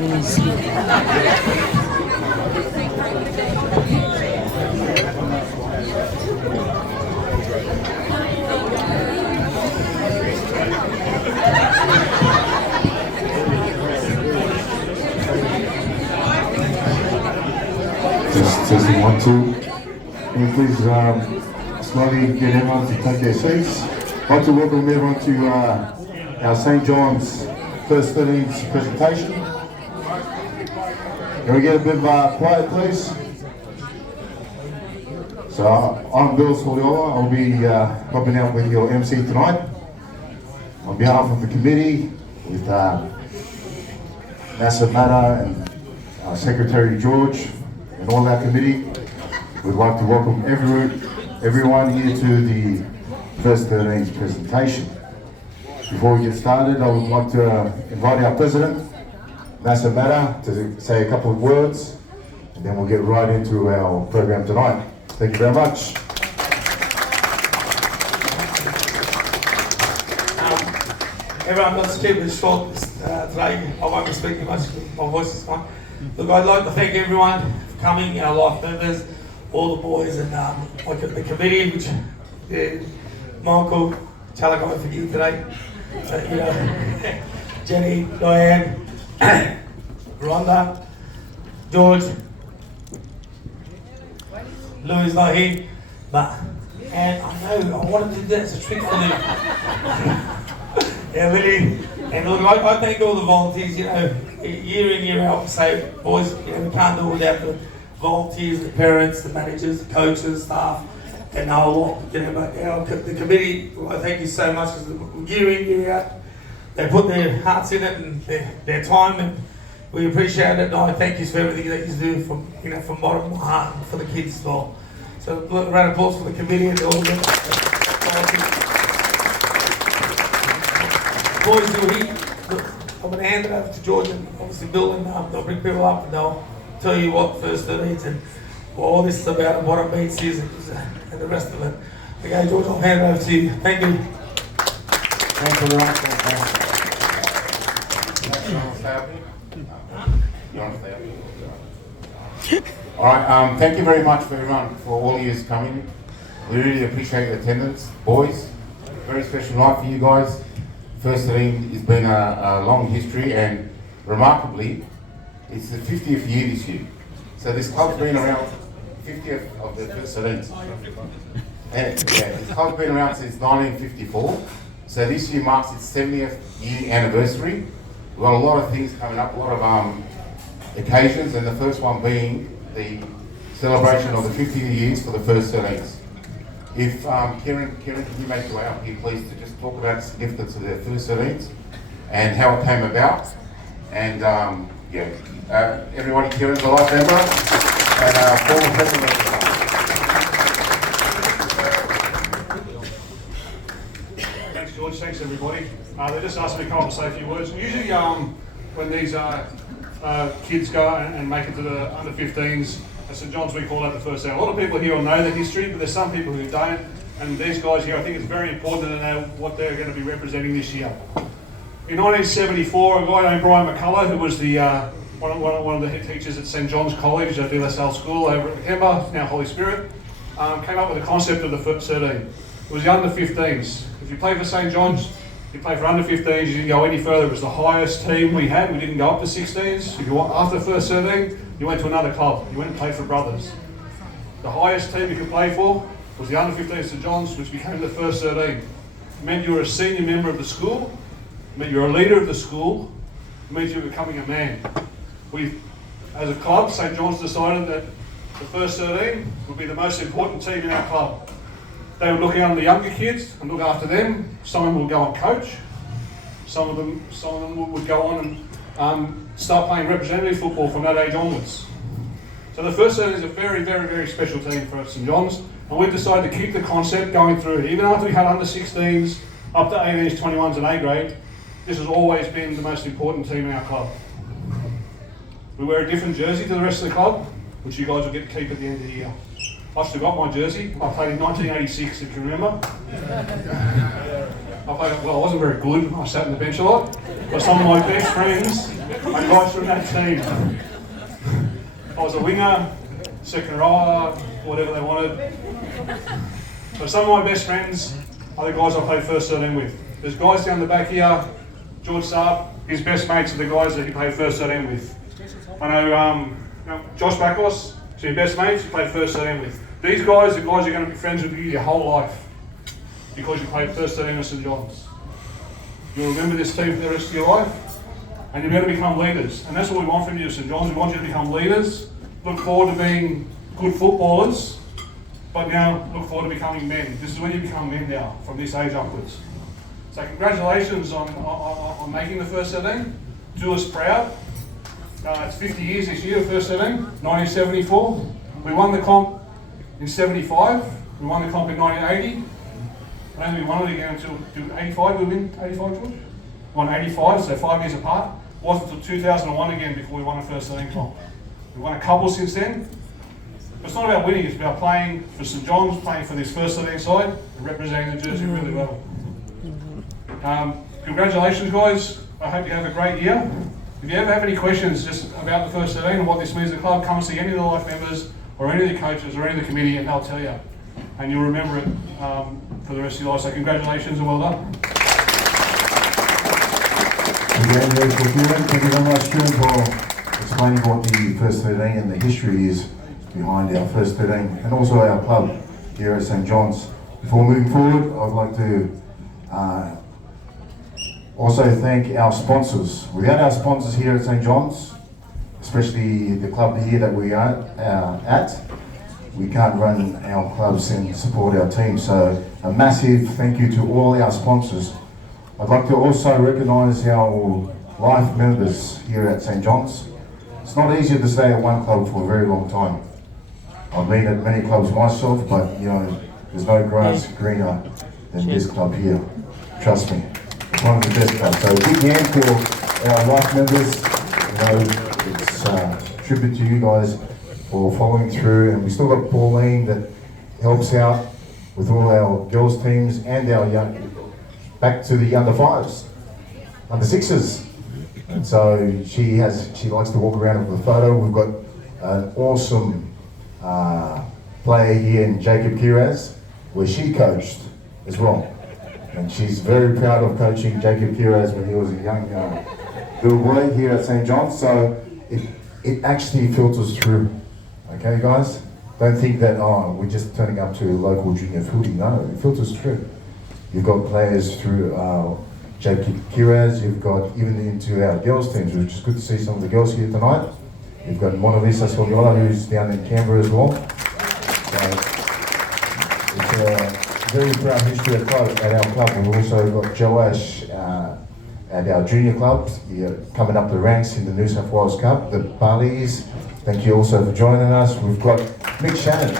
Testing 1, 2. Can you please slowly get everyone to take their seats? I'd like to welcome everyone to our St. John's First 13's presentation. Can we get a bit of quiet, please? So I'm Bill Soliola. I'll be helping out with your MC tonight. On behalf of the committee, with Massive Matter and our Secretary George, and all our committee, we'd like to welcome everyone here to the First 13's presentation. Before we get started, I would like to invite our President, Massive Matter, to say a couple of words, and then we'll get right into our program tonight. Thank you very much. Everyone, let's keep it short today. I won't be speaking much because my voice is gone. Look, I'd like to thank everyone for coming, our life members, all the boys, and the committee, which Michael, Chalakai for you today, Jenny, Diane, Rhonda, George, Louis not here, and I know I wanted to do that as a treat for them. Yeah, Lily, and look, I thank all the volunteers, year in, year out, say, boys, we can't do it without the volunteers, the parents, the managers, the coaches, staff, and the whole lot, but the committee, I thank you so much, because year in, year out, they put their hearts in it and their time, and we appreciate it, and I thank you for everything that you do from bottom of my heart and for the kids as well. So, look, a round of applause for the committee and all of them. Boys who are here, look, I'm going to hand it over to George and obviously Bill, and they'll bring people up and they'll tell you what First 13's and what all this is about and what it means to you and the rest of it. Okay, George, I'll hand it over to you. Thank you. Thanks very much. All right, thank you very much for everyone, for all years coming. We really appreciate your attendance. Boys, very special night for you guys. First 13 has been a long history, and remarkably, it's the 50th year this year. So this club's been around, 50th of the First 13. And this club's been around since 1954. So this year marks its 70th year anniversary. We've got a lot of things coming up, a lot of occasions, and the first one being the celebration of the 50 years for the First 13s. If Kieran, can you make your way up here, please, to just talk about the significance of the First 13s and how it came about. And everybody, Kieran's a life member and former president of the club. Thanks, George. Thanks, everybody. They just asked me to come up and say a few words. Usually, when these kids go and make it to the under 15s, at St. John's, we call that the first day. A lot of people here will know the history, but there's some people who don't. And these guys here, I think it's very important to know what they're going to be representing this year. In 1974, a guy named Brian McCullough, who was the one of the head teachers at St. John's College, De La Salle School over at Kemba, now Holy Spirit, came up with the concept of the First 13. It was the under 15s. If you play for St. John's, you play for under 15s, you didn't go any further. It was the highest team we had. We didn't go up to 16s. If you want after the First 13, you went to another club. You went and played for Brothers. The highest team you could play for was the under 15 St. John's, which became the First 13. It meant you were a senior member of the school. It meant you were a leader of the school. It meant you were becoming a man. We, as a club, St. John's decided that the First 13 would be the most important team in our club. They would look after the younger kids and look after them. Some of them would go and coach. Some of them would go on and start playing representative football from that age onwards. So the First 13 is a very, very, very special team for St. John's, and we've decided to keep the concept going through. Even after we had under 16s, up to 18s, 21s and A grade, this has always been the most important team in our club. We wear a different jersey to the rest of the club, which you guys will get to keep at the end of the year. I've still got my jersey. I played in 1986, if you remember. I wasn't very good. I sat on the bench a lot. But some of my best friends and guys from that team. I was a winger, second rower, whatever they wanted. So some of my best friends are the guys I played first 13 with. There's guys down the back here, George Saab, his best mates are the guys that he played first 13 with. I know Josh Backos, so your best mates you played first 13 with. These guys are guys you're going to be friends with you your whole life because you played first 13 at St John's. You'll remember this team for the rest of your life and you're going to become leaders. And that's what we want from you at St John's. We want you to become leaders, look forward to being good footballers, but now look forward to becoming men. This is when you become men now, from this age upwards. So congratulations on making the first 13. Do us proud. It's 50 years this year, first 13, 1974. We won the comp in 75. We won the comp in 1980. I don't think we won it again until 85. We win 85, George? Won 85, so 5 years apart. It wasn't until 2001 again before we won a first 13 comp. We won a couple since then. But it's not about winning, it's about playing for St John's, playing for this first 13 side, and representing the jersey really well. Congratulations, guys. I hope you have a great year. If you ever have any questions just about the first 13 and what this means to the club, come and see any of the life members or any of the coaches or any of the committee and they'll tell you. And you'll remember it for the rest of your life. So congratulations and well done. Again, very cool, Kieran. Thank you very much, Kieran, for explaining what the first 13 and the history is behind our first 13 and also our club here at St John's. Before moving forward, I'd like to also thank our sponsors. Without our sponsors here at St John's, especially the club here that we are at, we can't run our clubs and support our team. So a massive thank you to all our sponsors. I'd like to also recognise our life members here at St John's. It's not easy to stay at one club for a very long time. I've been at many clubs myself, but you know, there's no grass greener than this club here. Trust me. One of the best clubs. So big hand for our life members. You know, it's a tribute to you guys for following through, and we still got Pauline that helps out with all our girls teams and our young, back to the under 5s, under 6s. And so she likes to walk around with a photo. We've got an awesome player here in Jacob Kiraz, where she coached as well. And she's very proud of coaching Jacob Kiraz when he was a young little boy here at St. John's. So it actually filters through. Okay, guys? Don't think that, oh, we're just turning up to local junior footy. No, it filters through. You've got players through Jacob Kiraz, you've got even into our girls teams, which is good to see some of the girls here tonight. You've got Mona Lisa Soliola, who's down in Canberra as well. So it's a very proud history at our club. We've also got Joash at our junior clubs, coming up the ranks in the New South Wales Cup, the Barleys. Thank you also for joining us. We've got Mick Shannon,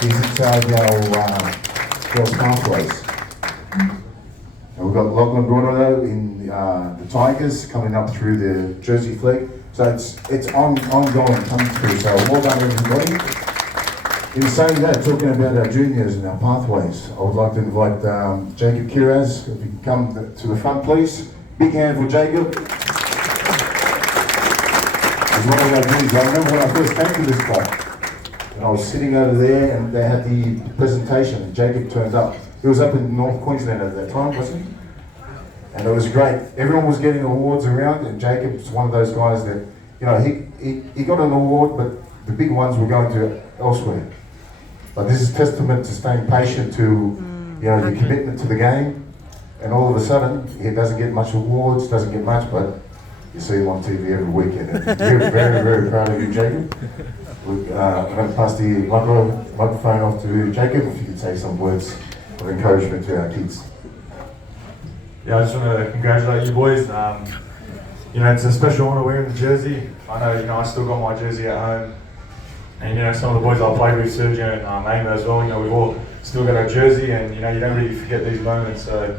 he's in charge of our girls pathways. And we've got Lachlan Gordo in the Tigers coming up through the Jersey Fleet. So it's ongoing coming through. So well done everybody. In saying that, talking about our juniors and our pathways, I would like to invite Jacob Kiraz, if you can come to the front please. Big hand for Jacob. He's one of our juniors. I remember when I first came to this club, and I was sitting over there and they had the presentation and Jacob turned up. He was up in North Queensland at that time, wasn't he? And it was great. Everyone was getting awards around and Jacob's one of those guys that, you know, he got an award, but the big ones were going to elsewhere. But this is testament to staying patient, to you know, your commitment to the game, and all of a sudden he doesn't get much awards, doesn't get much, but you see him on TV every weekend. And we're very, very proud of you, Jacob. I'm going to pass the microphone off to Jacob if you could say some words of encouragement to our kids. Yeah, I just want to congratulate you boys. You know, it's a special honour wearing the jersey. I know, you know, I still got my jersey at home. And you know, some of the boys I played with, Sergio and Amy as well, you know, we've all still got our jersey, and you know, you don't really forget these moments. So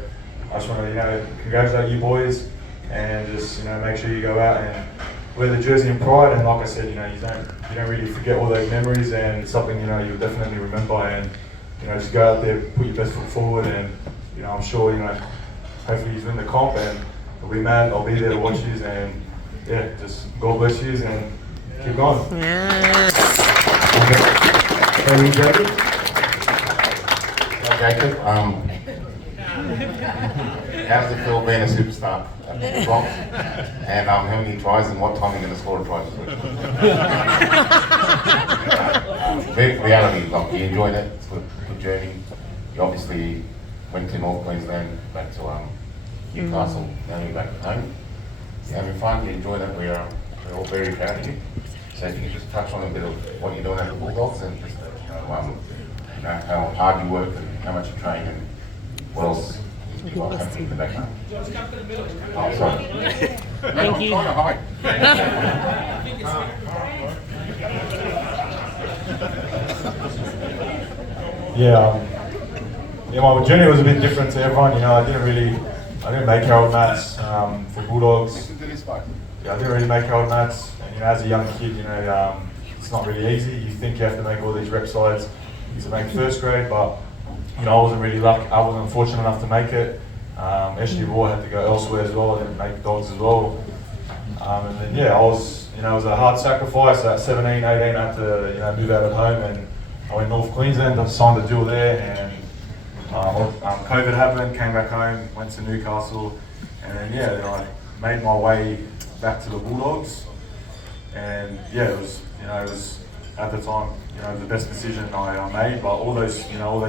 I just want to, you know, congratulate you boys, and just, you know, make sure you go out and wear the jersey in pride. And like I said, you know, you don't really forget all those memories, and it's something, you know, you'll definitely remember. And you know, just go out there, put your best foot forward, and you know, I'm sure, you know, hopefully you win the comp, and I'll be mad. I'll be there to watch you, and yeah, just God bless you and keep going. Thank you, Jacob. Jacob, how does it feel being a superstar at the Bulldogs? And how many tries and what time are you going to score a try this week? Reality, like you enjoyed it, it's a good journey. You obviously went to North Queensland, back to Newcastle, now you're back home. You're having fun, you enjoyed it, we're all very proud of you. So if you could just touch on a bit of what you're doing at the Bulldogs and just how hard you work and how much you train and what else you got happening in the background. Oh, sorry. Thank you. I'm trying to hide. Yeah, my journey was a bit different to everyone. You know, I didn't make Harold Mats for Bulldogs. Yeah, I didn't really make Harold Mats. And you know, as a young kid, you know, it's not really easy. You think you have to make all these rep sides to make first grade, but you know, I wasn't fortunate enough to make it. Ashley Raw had to go elsewhere as well. I didn't make Dogs as well. And then yeah, it was a hard sacrifice. At 17, 18, I had to move out of home, and I went North Queensland. I signed a deal there, and COVID happened. Came back home, went to Newcastle, and then then I made my way back to the Bulldogs. And yeah, it was at the time, the best decision I made. But all those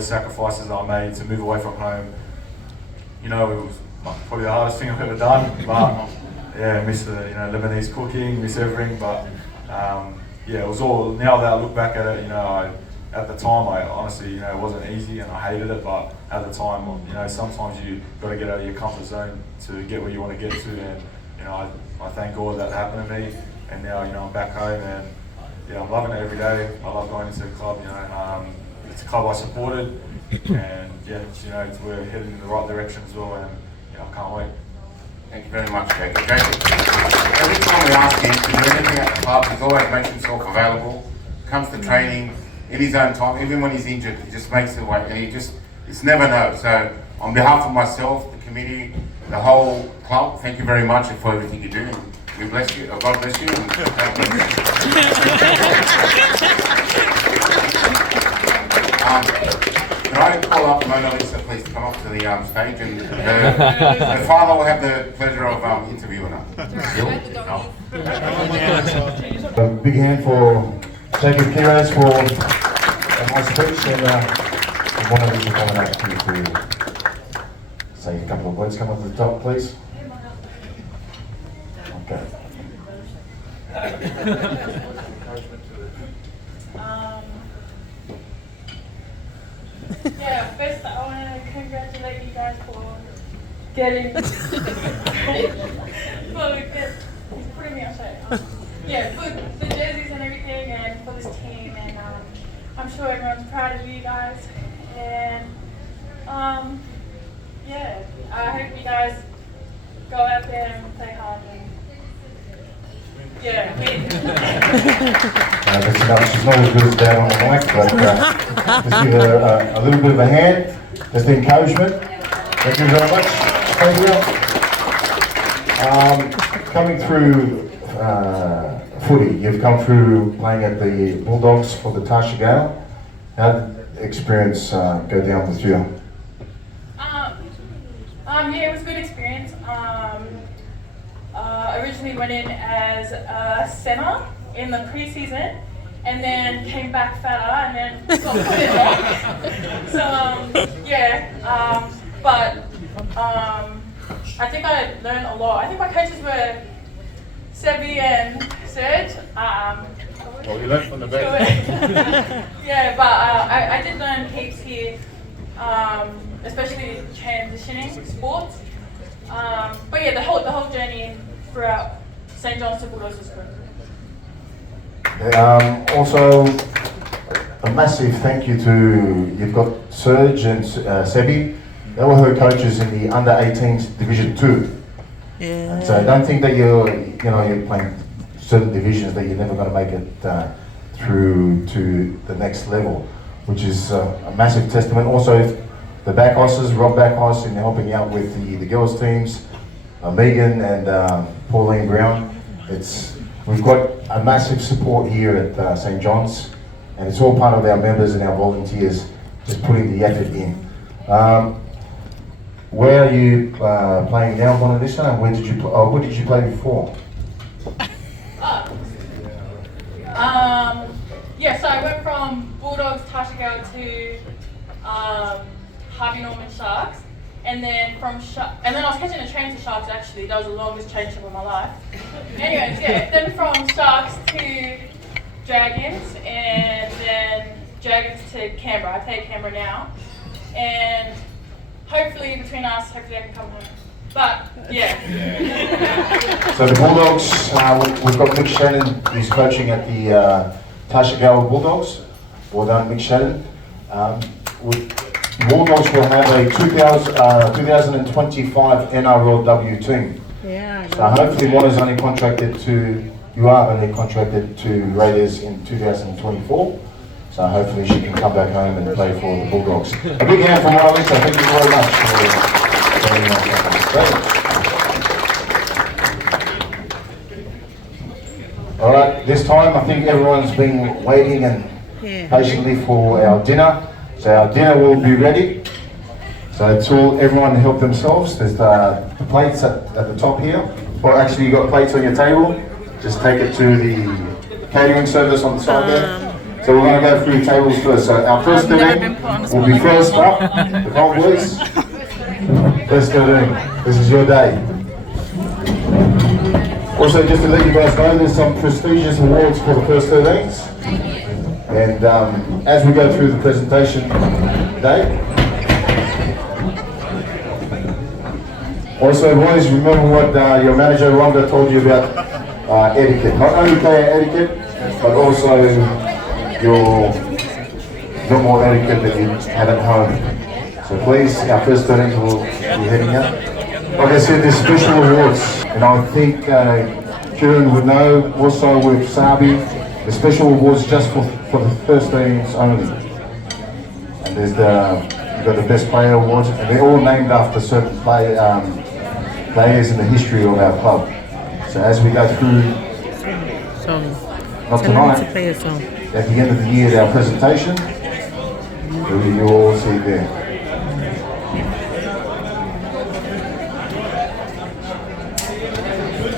sacrifices that I made to move away from home, it was probably the hardest thing I've ever done. But yeah, I miss the Lebanese cooking, miss everything. But it was all. Now that I look back at it, at the time, I honestly, it wasn't easy and I hated it. But at the time, sometimes you got to get out of your comfort zone to get where you want to get to. And I thank God that happened to me. And now, I'm back home and. Yeah, I'm loving it every day. I love going into the club. It's a club I supported, and we're heading in the right direction as well. And I can't wait. Thank you very much, Jacob. Every time we ask him to do anything at the club, he's always makes himself available. Comes to training in his own time, even when he's injured, he just makes it away, and it's never no. So, on behalf of myself, the committee, the whole club, thank you very much for everything you do. We bless you. God bless you. And God bless you. Can I call up Mona Lisa, please, to come up to the stage, and her father will have the pleasure of interviewing her. A big hand for Jacob Kiraz for my speech, and Mona Lisa coming up to say a couple of words. Come up to the top, please. Okay. First I want to congratulate you guys for getting he's putting me outside. For the jerseys and everything, and for this team, and I'm sure everyone's proud of you guys. And I hope you guys go out there and play hard and win. She's not as good as Dad on the mic, but just give her a little bit of a hand, just encouragement. Thank you very much. Thank you. Coming through footy, you've come through playing at the Bulldogs for the Tasha Gale. How did the experience go down with you? It was a good experience. Originally went in as a centre in the pre-season, and then came back fatter, and then got put in lock. I think I learned a lot. I think my coaches were Sebi and Serge. You learned from the best. I did learn heaps here, especially transitioning sports. The whole journey throughout St. John's to Bulldogs was good. Also, a massive thank you to, you've got Serge and Sebi. They were her coaches in the under-18s Division 2. Yeah. So don't think that you're playing certain divisions that you're never going to make it through to the next level, which is a massive testament. Also, the Backhosses, Rob Backhoss, in helping out with the girls teams, Megan and Pauline Brown. We've got a massive support here at St. John's, and it's all part of our members and our volunteers just putting the effort in. Where are you playing now, Bonadissa, and where did you play before? Yeah, so I went from Bulldogs, Tashkent to Harvey Norman Sharks, and then I was catching a train to Sharks actually. That was the longest train trip of my life. Anyways, yeah, then from Sharks to Dragons, and then Dragons to Canberra. I play Canberra now, and hopefully between us, hopefully I can come home. But yeah. So the Bulldogs, we've got Mick Shannon, who's coaching at the Tashkent Bulldogs. Well done, Mick Shannon. Bulldogs will have a 2025 NRLW team. Yeah. So hopefully you are only contracted to Raiders in 2024. So hopefully she can come back home and play for the Bulldogs. A big hand for Marlisa. Thank you very much for joining us. All right, this time I think everyone's been waiting and patiently for our dinner. So our dinner will be ready. So it's all, everyone help themselves. There's the plates at the top here. Or actually you got plates on your table. Just take it to the catering service on the side there. So we're going to go through tables first. So our first 13 will be first up. The Convoys. First 13. This is your day. Also, just to let you guys know, there's some prestigious awards for the first 13s. And as we go through the presentation today, also boys, remember what your manager Rhonda told you about etiquette. Not only player etiquette, but also your normal etiquette that you have at home. So please, our first 13s will be heading out. Like I said, there's special awards, and I think Kieran would know also with Sabi, the special awards just for the first 13s only. And there's you've got the best player awards, and they're all named after certain players in the history of our club. So as we go through, not tonight, at the end of the year, our presentation, you'll all see there.